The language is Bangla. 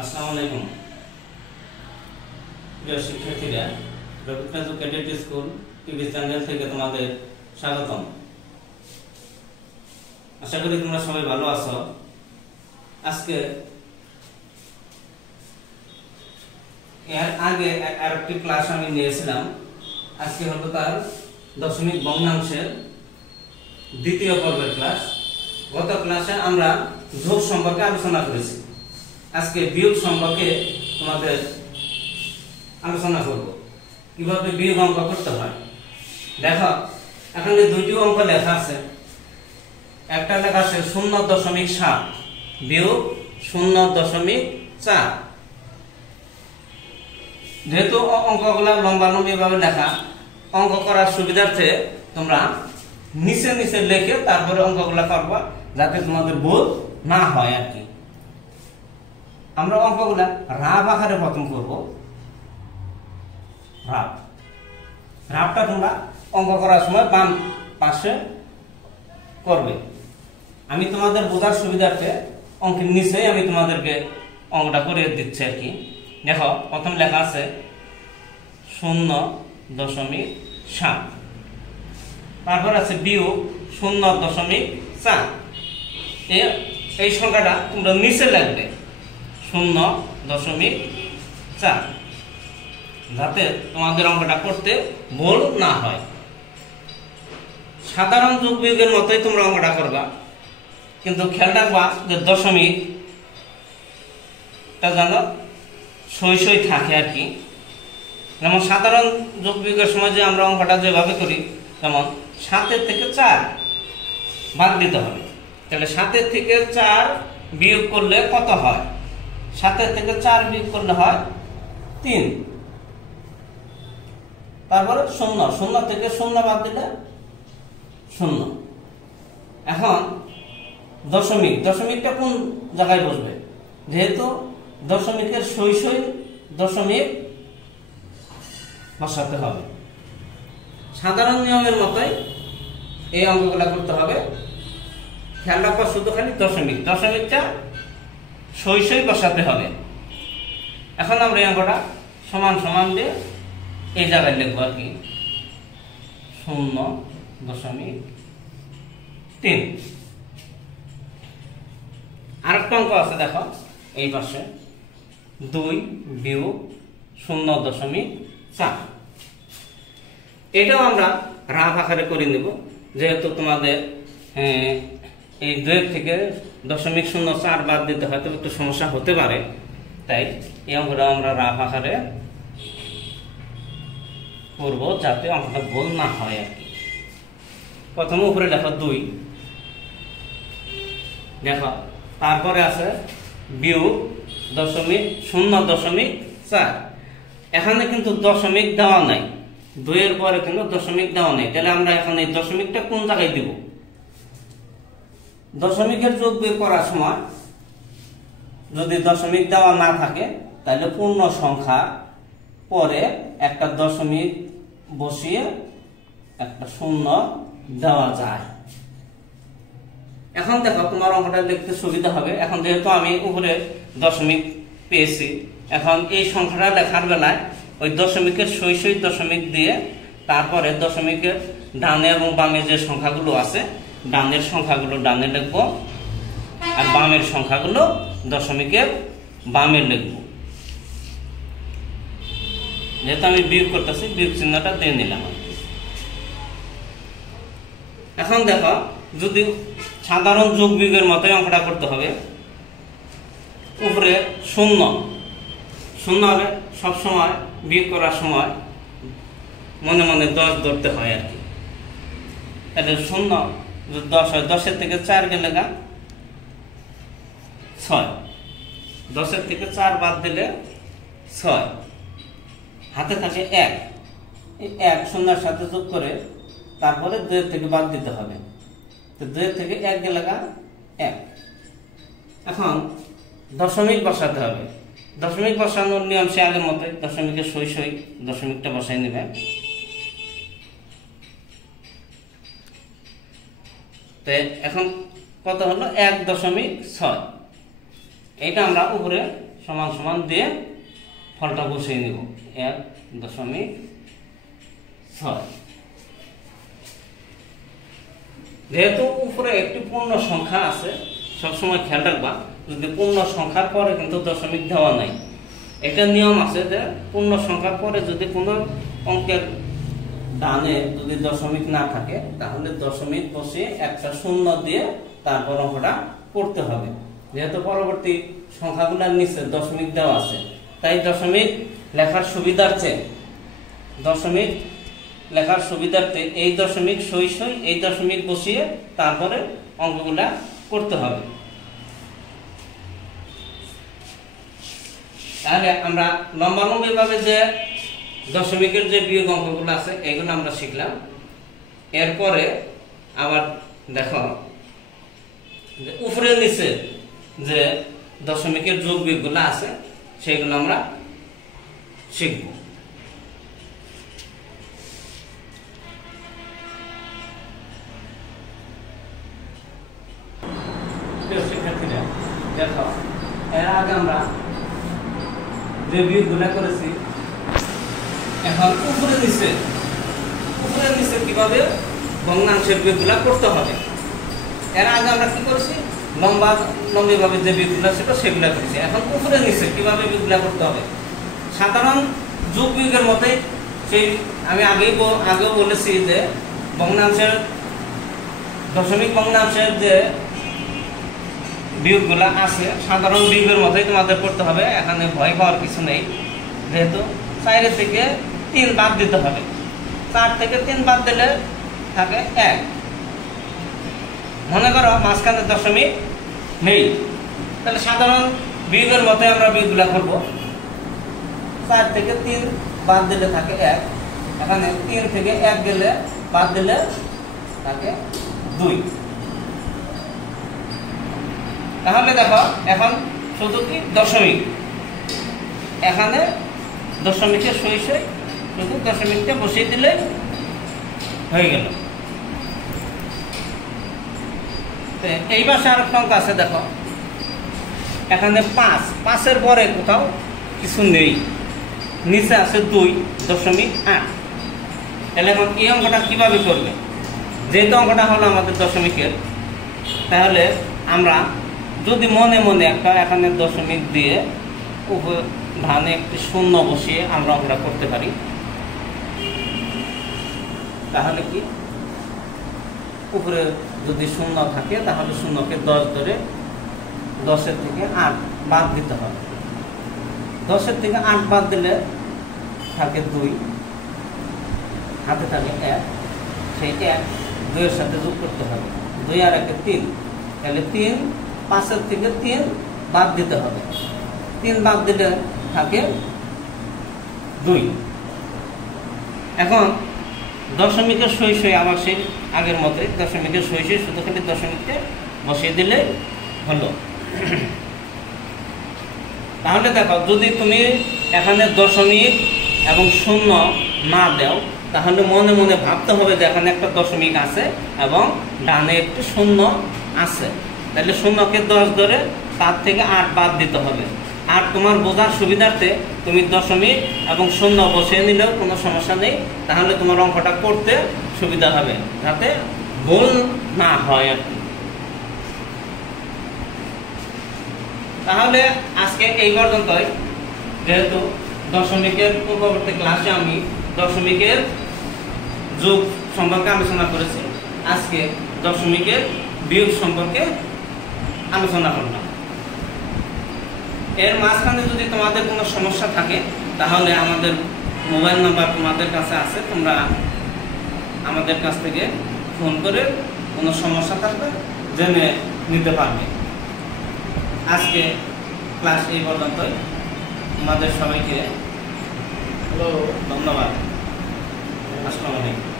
আসসালামু আলাইকুম প্রিয় শিক্ষার্থীরা, রবিপ্রাজ ক্যাডেট স্কুল টিভি চ্যানেল থেকে তোমাদের স্বাগতম। আশা করি তোমরা সবাই ভালো আছো। আজকে এর আগে আরেকটি ক্লাস আমি নিয়েছিলাম। আজকে হলো তার দশমিক ভগ্নাংশের দ্বিতীয় পর্বের ক্লাস। গত ক্লাসে আমরা যোগ সম্পর্কে আলোচনা করেছি। আজকে বিয়োগ সম্পর্কে তোমাদের আলোচনা করব, কিভাবে বিয়োগ অঙ্ক করতে হয়। দেখো, এখানে দুইটি অঙ্ক লেখা আছে। একটা লেখা আছে 0.7 বিয়োগ 0.4। যেহেতু অঙ্কগুলা লম্বালম্বি ভাবে লেখা, অঙ্ক করার সুবিধার্থে তোমরা নিচে নিচে লিখে তারপরে অঙ্কগুলা করবা, যাতে তোমাদের ভুল না হয় আর কি। আমরা অঙ্কগুলা রাফ আকারে প্রথম করব। রাফটা তোমরা অঙ্ক করার সময় বাম পাশে করবে। আমি তোমাদের বোঝার সুবিধার্থে অঙ্কের নিচেই আমি তোমাদেরকে অঙ্কটা করে দিচ্ছি আর কি। দেখো, প্রথম লেখা আছে 0.7, তারপর আছে বিয়োগ 0.4। এই সংখ্যাটা তোমরা নিচে লিখবে 0.4, যাতে তোমাদের অঙ্কটা করতে ভুল না হয়। সাধারণ যোগ বিয়োগের মতোই তোমরা অঙ্কটা করবা, কিন্তু খেয়াল রাখবা যে দশমিকটা যেন সই সই থাকে আর কি। যেমন সাধারণ যোগ বিয়োগের সময় যে আমরা অঙ্কটা যেভাবে করি, যেমন 7 থেকে 4 বাদ দিতে হবে। তাহলে 7 থেকে 4 বিয়োগ করলে কত হয়? 7 থেকে 4 বিয়োগ করলে হয় 3। তারপরে 0 থেকে 0 বাদ দিলে 0। এখন দশমিকটা কোন জায়গায় বসবে? যেহেতু দশমিকের সই সই দশমিক বসাতে হবে। সাধারণ নিয়মের মতোই এই অঙ্কগুলা করতে হবে। খেয়াল রাখবা শুধু খালি দশমিকটা সই সই বসাতে হবে। এখন আমরা এই অঙ্কটা সমান সমান দিয়ে এই জায়গায় লিখবো আর কি, 0.3। আরেকটা অঙ্ক আছে, দেখো এই পাশে 2 বিয়োগ 0.4। এটাও আমরা রাফ আকারে করে নেব। যেহেতু তোমাদের এই 2 থেকে 0.04 বাদ দিতে হয়তো একটু সমস্যা হতে পারে, তাই এই অঙ্কটা আমরা রাফ আকারে করবো, যাতে অঙ্কটা ভুল না হয় আর কি। প্রথমে উপরে লেখা 2, দেখো তারপরে আছে বিয়োগ 0.4। এখানে কিন্তু দশমিক দেওয়া নাই, 2 এর পরে কিন্তু দশমিক দেওয়া নাই। তাহলে আমরা এখন এই দশমিকটা কোন জায়গায় দিব? দশমিকের যোগ বিয়োগ করার সময় যদি দশমিক দেওয়া না থাকে, তাহলে পূর্ণ সংখ্যা পরে একটা দশমিক বসিয়ে একটা 0 দেওয়া যায়। এখন দেখো, তোমার অঙ্কটা লিখতে সুবিধা হবে। এখন যেহেতু আমি উপরে দশমিক পেয়েছি, এখন এই সংখ্যাটা লেখার বেলায় ওই দশমিকের সই সই দশমিক দিয়ে তারপরে দশমিকের ডানে এবং বামে যে সংখ্যাগুলো আছে, ডানের সংখ্যাগুলো ডানে লিখবো, আর বামের সংখ্যাগুলো দশমিকের বামে লিখবো। যেহেতু আমি বিয়োগ করতেছি, বিয়োগ চিহ্নটা দিয়ে নিলাম। এখন দেখো, যদি সাধারণ যোগ বিয়োগের মতোই অঙ্কটা করতে হবে, উপরে 0 হবে। সবসময় বিয়োগ করার সময় মনে মনে 10 ধরতে হয় আর কি। তাহলে 0 যদি 10 হয়, 10 থেকে 4 গেলে 6। 10 থেকে 4 বাদ দিলে 6। হাতে থাকে 1। এই 1 0 সাথে যোগ করে তারপরে 2 থেকে বাদ দিতে হবে। তো 2 থেকে 1 গেলে 1। এখন দশমিক বসাতে হবে। দশমিক বসানোর নিয়ম সে আগের মতোই, দশমিকের সই সই দশমিকটা বসাই নেবে। তো এখন কত হলো? 1.6। এটা আমরা উপরে সমান সমান দিয়ে ফলটা বসিয়ে নিব 1.6। যেহেতু উপরে একটি পূর্ণ সংখ্যা আছে, সবসময় খেয়াল রাখবা যদি পূর্ণ সংখ্যার পরে কিন্তু দশমিক দেওয়া নাই। এটা নিয়ম আছে যে পূর্ণ সংখ্যার পরে যদি কোনো অঙ্কের ডানে যদি দশমিক না থাকে তাহলে দশমিক বসিয়ে একটা শূন্য দিয়ে তারপর অঙ্কটা করতে হবে। যেহেতু পরবর্তী সংখ্যাগুলোর নিচে দশমিক দেওয়া আছে, তাই দশমিক লেখার সুবিধার্থে এই দশমিক সই এই দশমিক বসিয়ে তারপরে অঙ্কগুলা করতে হবে। তাহলে আমরা লম্বালম্বি ভাবে যে দশমিকের যে বিয়োগ অঙ্কগুলো আছে এগুলো আমরা শিখলাম। এরপরে আবার দেখো উপরে নিচে যে দশমিকের যোগ বিয়োগগুলো আছে সেগুলো আমরা শিখব। শিক্ষার্থীরা দেখো, এর আগে আমরা যে বিয়োগগুলো করেছি, এখন উপরে নিচে কিভাবে ভগ্নাংশের বিয়োগগুলো করতে হবে। এর আগে আমরা কি করেছি, লম্বি ভাবে যে বিয়োগগুলো ছিল সেগুলো করেছি। এখন উপরে নিচে কিভাবে বিয়োগগুলো করতে হবে, সাধারণ যোগ বিয়োগের মতোই সেই আমি আগেও বলেছি যে ভগ্নাংশের দশমিক ভগ্নাংশের যে বিয়োগগুলো আছে সাধারণ বিয়োগের মতোই তোমাদের করতে হবে। এখানে ভয় পাওয়ার কিছু নেই, যেহেতু 4 থেকে 3 বাদ দিতে হবে। 4 থেকে 3 বাদ দিলে থাকে 1। মনে করো মাঝখানে দশমিক নেই, তাহলে সাধারণ বিয়োগের মতোই আমরা বিয়োগগুলো করব। 4 থেকে 3 বাদ দিলে থাকে 1, এখানে 3 থেকে 1 গেলে বাদ দিলে থাকে 2। তাহলে দেখো এখন শুধু কি দশমিক, এখানে দশমিকের সই শুধু দশমিকটা বসিয়ে দিলে হয়ে গেল। এই পাশে আর সংখ্যা আছে, দেখো এখানে 5 পরে কোথাও কিছু নেই, নিচে আছে 2.8। তাহলে এখন এই অঙ্কটা কিভাবে করবে, যেহেতু অঙ্কটা হলো আমাদের দশমিকের, তাহলে আমরা যদি মনে মনে একটা এখানে দশমিক দিয়ে ধানে একটি শূন্য বসিয়ে আমরা অঙ্কটা করতে পারি, তাহলে কি উপরে যদি শূন্য থাকে তাহলে শূন্যকে 10 ধরে 10 থেকে 8 বাদ দিতে হবে। 10 থেকে 8 বাদ দিলে থাকে 2, হাতে থাকে 1, সেই 1 2 এর সাথে যোগ করতে হবে। 2 আর 1 3, তাহলে 3, 5 থেকে 3 বাদ দিতে হবে। 3 বাদ দিলে থাকে 2। এখন দশমিকের সই আবার সেই আগের মতোই দশমিকের সই শুধু খালি দশমিককে বসিয়ে দিলে হলো। তাহলে দেখো, যদি তুমি এখানে দশমিক এবং শূন্য না দাও তাহলে মনে মনে ভাবতে হবে যে এখানে একটা দশমিক আছে এবং ডানে একটি শূন্য আছে, তাহলে শূন্যকে 10 ধরে 7 থেকে 8 বাদ দিতে হবে। আর তোমার বোঝার সুবিধার্থে তুমি দশমিক এবং শূন্য বসিয়ে নিলেও কোনো সমস্যা নেই, তাহলে তোমার অঙ্কটা করতে সুবিধা হবে, যাতে ভুল না হয় আর কি। তাহলে আজকে এই পর্যন্তই। যেহেতু দশমিকের পূর্ববর্তী ক্লাসে আমি দশমিকের যোগ সম্পর্কে আলোচনা করেছি, আজকে দশমিকের বিয়োগ সম্পর্কে আলোচনা করলাম। এর মাঝখানে যদি তোমাদের কোনো সমস্যা থাকে তাহলে আমাদের মোবাইল নাম্বার তোমাদের কাছে আছে, তোমরা আমাদের কাছ থেকে ফোন করে কোনো সমস্যা থাকলে জেনে নিতে পারবে। আজকে ক্লাস এই পর্যন্তই। তোমাদের সবাইকে ধন্যবাদ। আসসালামু আলাইকুম।